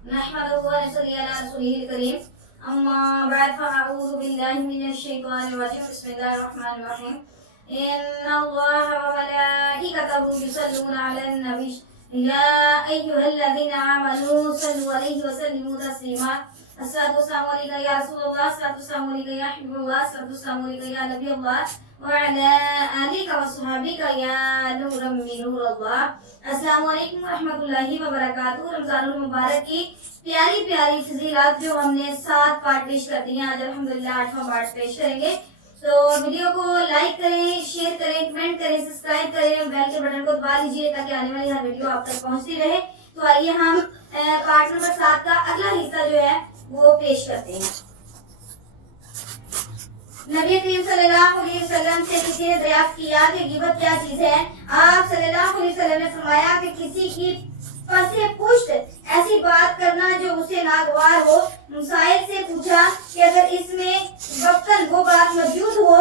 नहमदुहु व नसल्ली अला रसूलिहिल करीम अम्मा बाद फअऊज़ु बिल्लाहि मिनश शैतानिर रजीम बिस्मिल्लाहिर रहमानिर रहीम इन्नल्लाहा व मलाइकतहु युसल्लूना अलन नबी या अय्युहल्लज़ीना आमनू सल्लु अलैहि व सल्लिमू तस्लीमा अस्सलातु वस्सलामु अलैका या रसूलल्लाह अस्सलातु वस्सलामु अलैका या हबीबल्लाह अस्सलातु वस्सलामु अलैका या नबीयल्लाह व अला आलिका व सहाबिका या नूरम मिन नूरिल्लाह। अस्सलामु अलैकुम व रहमतुल्लाहि व बरकातुहू। रमजानुल मुबारक की प्यारी प्यारी फजीलात जो हमने 7 पार्ट पेश कर दिए, आज अल्हम्दुलिल्लाह 8वां पार्ट पेश करेंगे। तो वीडियो को लाइक करें, शेयर करें, कमेंट करें, सब्सक्राइब करें, बेल के बटन को दबा लीजिए ताकि आने वाली हर वीडियो आप तक पहुंचती रहे। तो आइए हम पार्ट नंबर 7 का अगला हिस्सा जो है वो पेश करते हैं। नबी करीम सल्लल्लाहु अलैहि वसल्लम से किसी ने दरियाफ्त किया कि गिबत क्या चीज है। आप सल्लल्लाहु अलैहि वसल्लम ने फरमाया कि किसी की पसे पुष्ट ऐसी बात करना जो उसे नागवार हो। मुसाइल से पूछा कि अगर इसमें वक्तन वो बात मौजूद हो,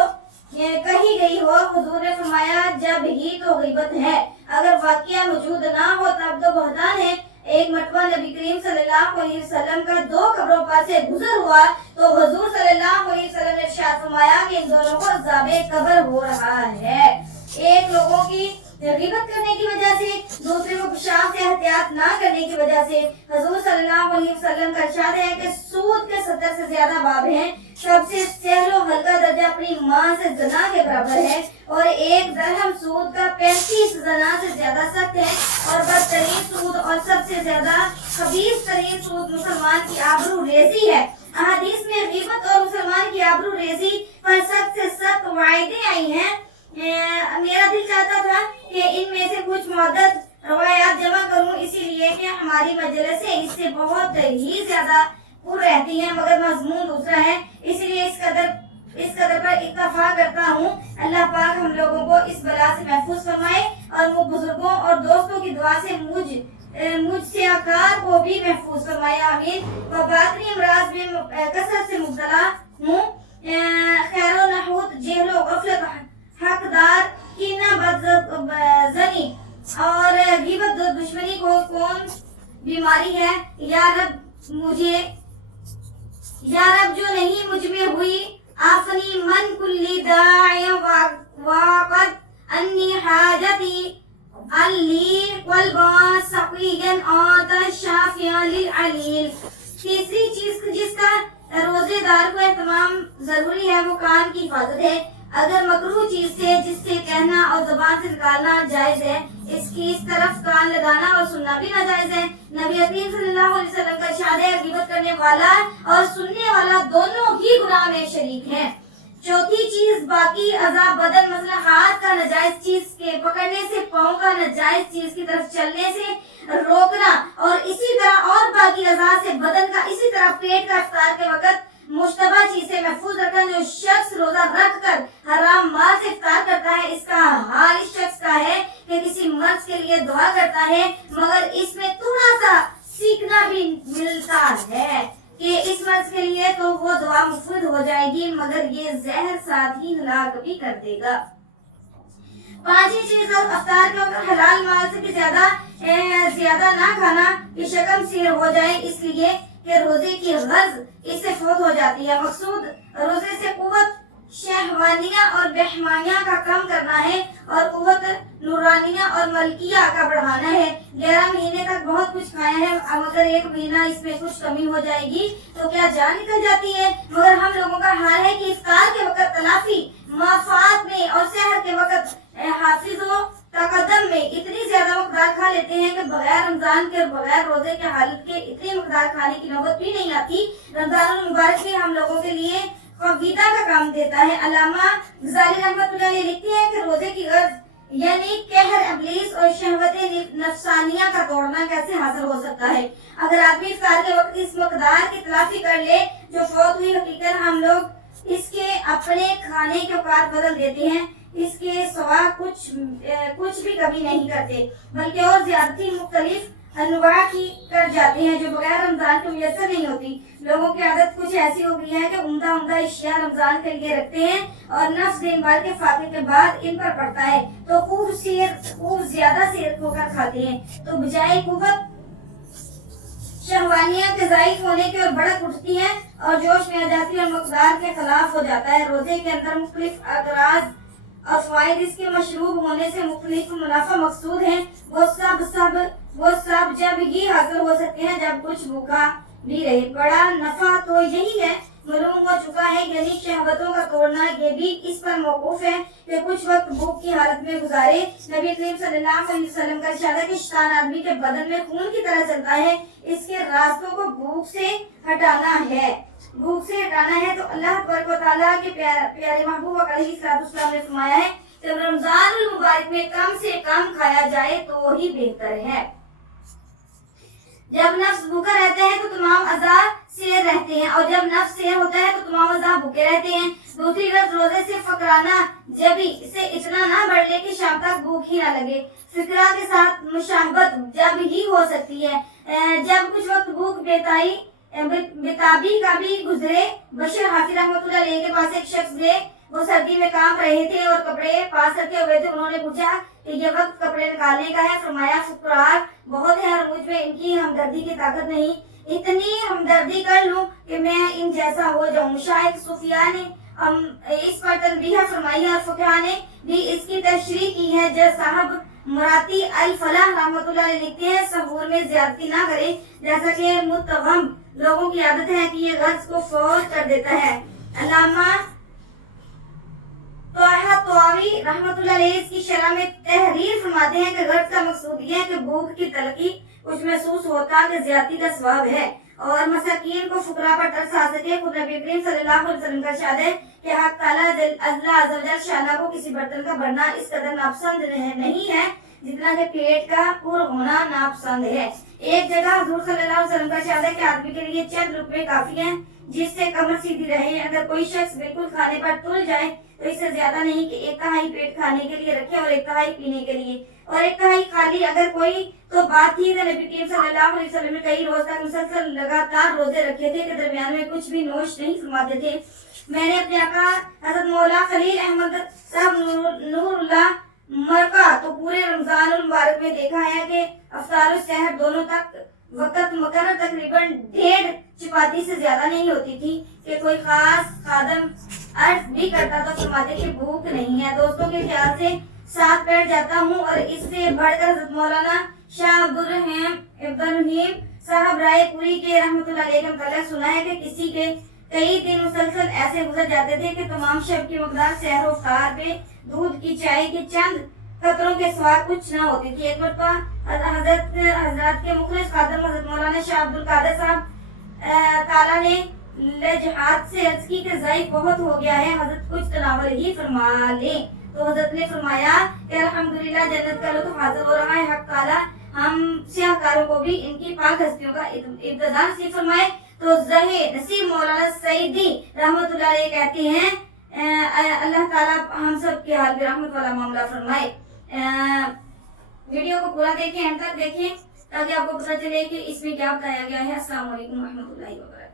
कही गई हो, हुजूर ने फरमाया जब ही तो गिबत है, अगर वाकया मौजूद ना हो तब तो बहतान है। एक मरतबा नबी करीम सल्लल्लाहु अलैहि वसल्लम का 2 कब्रों पर से गुजर हुआ तो हुजूर सल्लल्लाहु अलैहि वसल्लम ने इरशाद फरमाया कि इन दोनों को अज़ाबे कब्र हो रहा है। एक लोगों की गिबत करने की वजह से, दूसरे को पेशाब से एहतियात ना करने की वजह से। हुजूर सल्लल्लाहु अलैहि वसल्लम का इरशाद है कि सूद के 70 से ज्यादा बाब हैं। सबसे सहलो हल्का दर्जा अपनी मां से जना के बराबर है और 1 दरहम सूद का 35 जना से ज्यादा सख्त है। और बदतरीन सूद और सबसे ज्यादा खबीस तरीन सूद मुसलमान की आबरू रेजी है। अहादीस में गिबत और मुसलमान की आबरू रेजी पर सख्त से सख्त वायदे आई हैं। मेरा दिल चाहता था कि इनमें से कुछ मुअद्दद रवायात जमा करूं, इसीलिए कि हमारी मजलिसें इससे बहुत ही ज्यादा पुर रहती हैं, मगर मजमून दूसरा है, इसलिए इस कदर पर इत्तफाक करता हूं। अल्लाह पाक हम लोगों को इस बला से महफूज फरमाए और वो बुजुर्गों और दोस्तों की दुआ से मुझसे आकार को भी महफूज फरमाए, आमीन। व बातनी अमराज में कसरत से मुब्तला हूँ, खैरो नहूत जेहलो गफलत हकदार कीना बदजनी और गिबत दुश्मनी को कौन बीमारी है। या रब जो नहीं मुझ में हुई आफनी मन कुल्ली दाय वाक़द अन्नी हाजती अली क़ल्बा सक़ीयन और शाफ़िया लिल अलील। तीसरी चीज जिसका रोजेदार को एहतमाम जरूरी है वो कान की हिफाजत है। अगर मकरूह चीज से जिससे कहना और जुबान से निकालना जायज है, इसकी इस तरफ कान लगाना और सुनना भी नाजायज है। नबी करीम सल्लल्लाहु अलैहि वसल्लम का इरशाद है गिबत करने वाला और सुनने वाला दोनों ही गुनाह में शरीक हैं। चौथी चीज बाकी अज़ा बदन, मतलब हाथ का नाजायज चीज के पकड़ने से, पाँव का नाजायज चीज की तरफ चलने से रोकना और इसी तरह और बाकी अज़ा से बदन का, इसी तरह पेट का इफ्तार के वक्त मुश्तबा चीज से महफूज रखना। जो शख्स रोजा रखकर हराम माल से इफ्तार करता है, इसका हाल इस शख्स का है कि किसी मर्द के लिए दुआ करता है, मगर इसमें थोड़ा सा सीखना भी मिलता है कि इस मर्द के लिए तो वो दुआ मुफीद हो जाएगी, मगर ये जहर साथ ही हलाक भी कर देगा। पांचवी चीज इफ्तार के वक्त हलाल माल से भी ज्यादा ना खाना कि शक्म सीर हो जाए, इसलिए कि रोजे की गर्ज इससे फौत हो जाती है। मकसूद रोजे से कुव्वत शहवानिया और बेहमानिया का कम करना है और कुव्वत नूरानिया और मलकिया का बढ़ाना है। 11 महीने तक बहुत कुछ खाया है, मगर 1 महीना इसमें कुछ कमी हो जाएगी तो क्या जान निकल जाती है। मगर हम लोगों का हाल है कि इफ्तार के वक्त तलाफी मफात में और सहर के वक्त हाफिजो तकदम में इतनी ज्यादा मकदार खा लेते हैं कि बगैर रमजान के, बगैर रोजे के हालत के इतनी मकदार खाने की नौबत भी नहीं आती। रमजानुल मुबारक भी हम लोगों के लिए कविता का काम देता है। अल्लामा गजाली रहमतुल्लाह अलैह लिखते हैं कि रोजे की गर्ज यानी कहर इब्लीस और शहवते नफ्सानिया का तोड़ना कैसे हासिल हो सकता है। अगर आदमी इफ्तार के वक्त इस मकदार की तलाफी कर ले जो फौत हुई, हकीकत हम लोग इसके अपने खाने के औकात बदल देते हैं, इसके सिवा कुछ भी कमी नहीं करते, बल्कि और ज्यादती मुख्तलिफ अनवा की कर जाते हैं जो बगैर रमजान के मुयस्सर नहीं होती। लोगों की आदत कुछ ऐसी हो गई है कि उम्दा अशिया रमजान के लिए रखते हैं और नफ्स दिन भर के फाके के बाद इन पर पड़ता है तो खूब ज्यादा सेहत होकर खाते हैं। तो बजाय कुव्वत शहवानिया کے ضعیف ہونے کی اور بھڑک اٹھتی ہیں اور جوش میں آ جاتی ہے اور مقدار کے خلاف ہو جاتا ہے۔ روزے کے اندر مختلف اغراض اور فوائد اس کے مشروب ہونے سے مختلف منافع مقصود ہیں، وہ سب جب ہی حاصل ہو سکتے ہیں جب کچھ بھوکا بھی رہے۔ بڑا نفع تو یہی ہے، معلوم ہو چکا ہے، یعنی شہوتوں کا توڑنا یہ بھی اس پر موقوف ہے کہ کچھ وقت بھوک کی حالت میں گزارے۔ نبی کریم صلی اللہ علیہ وسلم کا ارشاد ہے کہ شیطان آدمی کے بدن میں خون کی طرح چلتا ہے، اس کے راستوں کو بھوک سے ہٹانا ہے۔ تو اللہ تبارک و تعالیٰ کے پیارے محبوب علیہ السلام نے فرمایا ہے کہ رمضان المبارک میں کم سے کم کھایا جائے تو ہی بہتر ہے۔ جب نفس بھوکا رہتا ہے تو تمام اعضاء سیر رہتے ہیں، اور جب نفس سیر ہوتا ہے تو تمام اعضاء بھوکے رہتے ہیں۔ دوسری طرف روزے سے فقرانہ جبی سے اتنا نہ بڑھ لے کہ شام تک بھوک ہی نہ لگے۔ فقرہ کے ساتھ مشابہت جب ہی ہو سکتی ہے جب کچھ وقت بھوک بتابی کا بھی گزرے۔ بشیر حافظ رحمۃ اللہ علیہ کے پاس ایک شخص گئے، وہ سردی میں کام رہے تھے اور کپڑے پاس رکھے ہوئے تھے۔ انہوں نے پوچھا کہ یہ وقت کپڑے نکالنے کا ہے؟ فرمایا فقراء بہت ہے اور مجھ میں ان کی ہمدردی کی طاقت نہیں، اتنی ہمدردی کر لوں کہ میں ان جیسا ہو جاؤں۔ شاید صوفیاء نے اس پر تنبیہ فرمائی اور فقہاء نے بھی اس کی تشریح کی ہے۔ جو صاحب مراتی الفلاح رحمۃ اللہ علیہ لکھتے ہیں، سحور میں زیادتی نہ کرے، جیسا کہ متغم لوگوں کی عادت ہے کہ یہ غرض کو فوت کر دیتا ہے۔ علامہ طحاوی رحمۃ اللہ علیہ اس کی شرح میں تحریر فرماتے ہیں کہ غرض کا مقصود یہ ہے کہ بھوک کی تلخی کچھ محسوس ہوتا کہ زیادتی کا ثواب ہے اور مساکین کو فقراء پر ترس آ سکے۔ خود نبی کریم صلی اللہ علیہ وسلم کا ارشاد ہے کہ حق تعالیٰ اللہ عز و جل شانہ کو کسی برتن کا بھرنا اس قدر ناپسند نہیں ہے جتنا کہ پیٹ کا پر ہونا ناپسند ہے۔ ایک جگہ حضور صلی اللہ علیہ وسلم کا ارشاد ہے کہ آدمی کے لیے چند لقمے کافی ہیں جس سے کمر سیدھی رہے۔ اگر کوئی شخص بالکل کھانے پر تل جائے تو اس سے زیادہ نہیں کہ ایک تہائی پیٹ کھانے کے لیے رکھے اور ایک تہائی پینے کے لیے، اور ایک تہائی خالی اگر کوئی تو بات تھی کہ نبی کریم صلی اللہ علیہ وسلم نے کئی روز تک مسلسل لگاتار روزے رکھے تھے کہ درمیان میں کچھ بھی نوش نہیں فرماتے تھے۔ میں نے اپنے آقا حضرت مولا خلیل احمد صاحب نور اللہ مرکہ تو پورے رمضان المبارک میں دیکھا ہے کہ افطار و سحر دونوں تک وقت مقرر تقریباً 1.5 چپاتی سے زیادہ نہیں ہوتی تھی کہ کوئی خاص خادم عرض بھی کرتا تو فرماتے کہ بھوک نہیں ہے۔ دوستوں کے خیال سے ساتھ بیٹھ جاتا ہوں اور اس سے بڑھ کر حضرت مولانا شاہ ابراہیم صاحب رائے پوری کے رحمۃ اللہ علیہ کے متعلق سنا ہے کہ کسی کے کئی دن مسلسل ایسے گزر جاتے تھے کہ تمام شب کی مقدار سحر و افطار پہ دودھ کی چائے کے چند قطروں کے سوا کچھ نہ ہوتی تھی۔ ایک مرتبہ حضرات کے مخلص خادم حضرت مولانا شاہ عبد القادر صاحب تعالیٰ نے لجہات سے عرض کی کہ ضعیف بہت ہو گیا ہے، حضرت کچھ تناول ہی فرما لیں۔ تو حضرت نے فرمایا کہ الحمدللہ جنت کا لطف حاصل ہو رہا ہے، حق تعالیٰ ہم سیاہ کاروں کو بھی ان کی پاک ہستیوں کا ابتدا نصیب فرمائے۔ تو زہر نصیب مولانا سعیدی رحمۃ اللہ علیہ کہتے ہیں اللہ تعالیٰ ہم سب کے حال میں رحمت والا معاملہ فرمائے۔ ویڈیو کو پورا دیکھیں، اینڈ تک دیکھیں تاکہ آپ کو پتہ چلے کہ اس میں کیا بتایا گیا ہے۔ السلام علیکم و رحمۃ اللہ وبرکاتہ۔